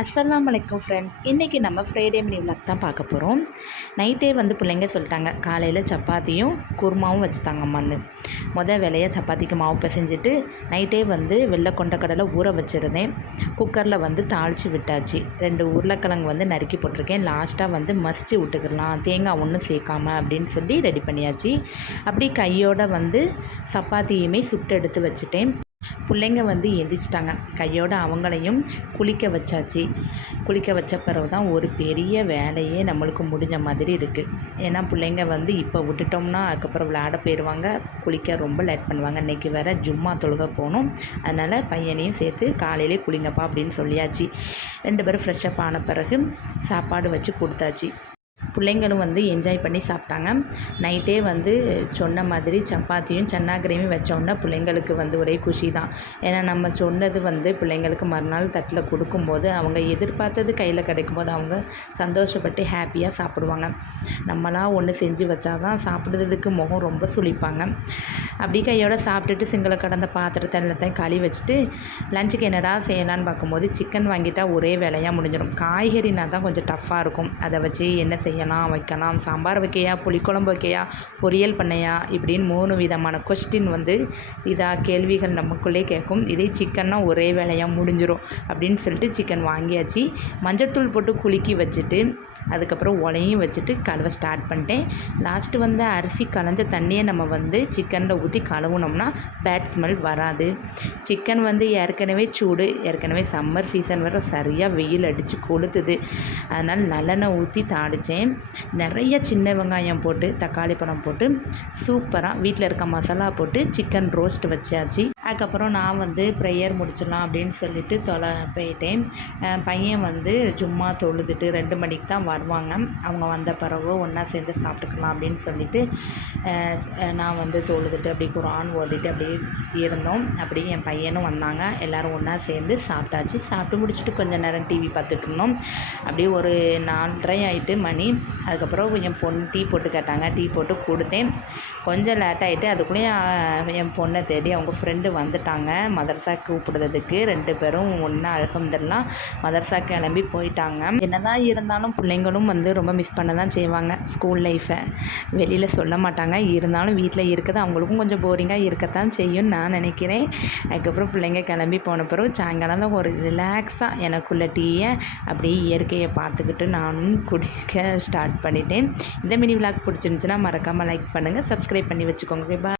அஸ்ஸலாமு அலைக்கும் ஃப்ரெண்ட்ஸ். இன்றைக்கி நம்ம ஃப்ரைடே மினி விலாக் தான் பார்க்க போகிறோம். நைட்டே பிள்ளைங்க சொல்லிட்டாங்க, காலையில் சப்பாத்தியும் குருமாவும் வச்சுத்தாங்கம்மான்னு. வேலையாக சப்பாத்திக்கு மாவு பிசைஞ்சிட்டு நைட்டே வெள்ளை கொண்டக்கடலை ஊற வச்சுருந்தேன். குக்கரில் தாளித்து விட்டாச்சு. 2 உருளைக்கிழங்கு நறுக்கி போட்டிருக்கேன். லாஸ்ட்டாக மசிச்சு விட்டுக்கிடலாம், தேங்காய் ஒன்றும் சேர்க்காம அப்படின்னு சொல்லி ரெடி பண்ணியாச்சு. அப்படி கையோடு சப்பாத்தியுமே சுட்டு எடுத்து வச்சுட்டேன். பிள்ளைங்க எந்திரிச்சிட்டாங்க. கையோடு அவங்களையும் குளிக்க வச்சாச்சு. குளிக்க வச்ச பிறகு தான் ஒரு பெரிய வேலையே நம்மளுக்கு முடிஞ்ச மாதிரி இருக்குது. ஏன்னா பிள்ளைங்க இப்போ விட்டுட்டோம்னா அதுக்கப்புறம் விளையாட போயிடுவாங்க, குளிக்க ரொம்ப லேட் பண்ணுவாங்க. இன்றைக்கி வேறு ஜும்மா தொழுக போகணும். அதனால் பையனையும் சேர்த்து காலையிலே குளிங்கப்பா அப்படின்னு சொல்லியாச்சு. 2 பேரும் ஃப்ரெஷ்ஷப் ஆன பிறகு சாப்பாடு வச்சு கொடுத்தாச்சு. பிள்ளைங்களும் என்ஜாய் பண்ணி சாப்பிட்டாங்க. நைட்டே சொன்ன மாதிரி சப்பாத்தியும் சன்னா கிரேவியும் வச்சோன்னா பிள்ளைங்களுக்கு ஒரே குஷி தான். ஏன்னா நம்ம சொன்னது பிள்ளைங்களுக்கு மறுநாள் தட்டில் கொடுக்கும்போது அவங்க எதிர்பார்த்தது கையில் கிடைக்கும்போது அவங்க சந்தோஷப்பட்டு ஹாப்பியாக சாப்பிடுவாங்க. நம்மளாம் ஒன்று செஞ்சு வச்சா தான் சாப்பிட்றதுக்கு முகம் ரொம்ப சுளிப்பாங்க. அப்படி கையோடு சாப்பிட்டுட்டு சிங்கில் கடந்த பாத்திரத்தை எல்லாத்தையும் கழுவி வச்சுட்டு லஞ்சுக்கு என்னடா செய்யலான்னு பார்க்கும்போது சிக்கன் வாங்கிட்டால் ஒரே வேலையாக முடிஞ்சிடும். காய்கறினா தான் கொஞ்சம் டஃப்பாக இருக்கும். அதை வச்சு என்ன செய்யலாம், வைக்கலாம், சாம்பார் வைக்கையா, புளிக்குழம்பு வைக்கையா, பொரியல் பண்ணையா, இப்படின்னு 3 விதமான கொஸ்டின் கேள்விகள் நமக்குள்ளே கேட்கும். இதே சிக்கன்னா ஒரே வேலையாக முடிஞ்சிடும் அப்படின்னு சொல்லிட்டு சிக்கன் வாங்கியாச்சு. மஞ்சத்தூள் போட்டு குலுக்கி வச்சுட்டு அதுக்கப்புறம் உலையும் வச்சுட்டு கழுவ ஸ்டார்ட் பண்ணிட்டேன். லாஸ்ட்டு அரிசி களைஞ்ச தண்ணியை நம்ம சிக்கனில் ஊற்றி கழுவுனோம்னா பேட் ஸ்மெல் வராது. சிக்கன் ஏற்கனவே சூடு, ஏற்கனவே சம்மர் சீசன் வர சரியாக வெயில் அடித்து கொளுத்துது. அதனால் நல்லெண்ணெய் ஊற்றி தாளித்தேன். நிறைய சின்ன வெங்காயம் போட்டு தக்காளி பழம் போட்டு சூப்பராக வீட்டில் இருக்க மசாலா போட்டு சிக்கன் ரோஸ்ட் வச்சாச்சு. அதுக்கப்புறம் நான் ப்ரேயர் முடிச்சிடலாம் அப்படின்னு சொல்லிட்டு போயிட்டேன். பையன் சும்மா தொழுதுட்டு 2 மணிக்கு தான் வருவாங்க. அவங்க வந்த பிறகு ஒன்றா சேர்ந்து சாப்பிட்டுக்கலாம் அப்படின்னு சொல்லிட்டு நான் தொழுதுட்டு அப்படி குர்ஆன் ஓதிட்டு அப்படியே இருந்தோம். அப்படி என் பையனும் வந்தாங்க. எல்லோரும் ஒன்றா சேர்ந்து சாப்பிட்டாச்சு. சாப்பிட்டு முடிச்சுட்டு கொஞ்சம் நேரம் டிவி பார்த்துட்டு இருந்தோம். அப்படியே ஒரு 4:30 ஆகிட்டு மணி. அதுக்கப்புறம் என் பொண்ணு டீ போட்டு கேட்டாங்க. டீ போட்டு கொடுத்தேன். கொஞ்சம் லேட் ஆகிட்டு அதுக்குள்ளேயும் என் பொண்ணை தேடி அவங்க ஃப்ரெண்டு வந்துட்டாங்க மதரசா கூப்பிடுறதுக்கு. 2 பேரும் ஒன்றா அல்ஹம்துலில்லாஹ் மதரசா கிளம்பி போயிட்டாங்க. என்னதான் இருந்தாலும் பிள்ளைங்களும் ரொம்ப மிஸ் பண்ண தான் செய்வாங்க ஸ்கூல் லைஃப்பை. வெளியில் சொல்ல மாட்டாங்க. இருந்தாலும் வீட்டில் இருக்கிறது அவங்களுக்கும் கொஞ்சம் போரிங்காக இருக்கத்தான் செய்யும்னு நான் நினைக்கிறேன். அதுக்கப்புறம் பிள்ளைங்க கிளம்பி போன பிறகு சாயங்காலம் தான் ஒரு ரிலாக்ஸாக எனக்குள்ள டீயை அப்படியே இயற்கையை பார்த்துக்கிட்டு நானும் குடிக்க ஸ்டார்ட் பண்ணிட்டேன். இந்த மினி விலாக் பிடிச்சிருந்துச்சுன்னா மறக்காமல் லைக் பண்ணுங்கள், சப்ஸ்கிரைப் பண்ணி வச்சுக்கோங்க. பாய்.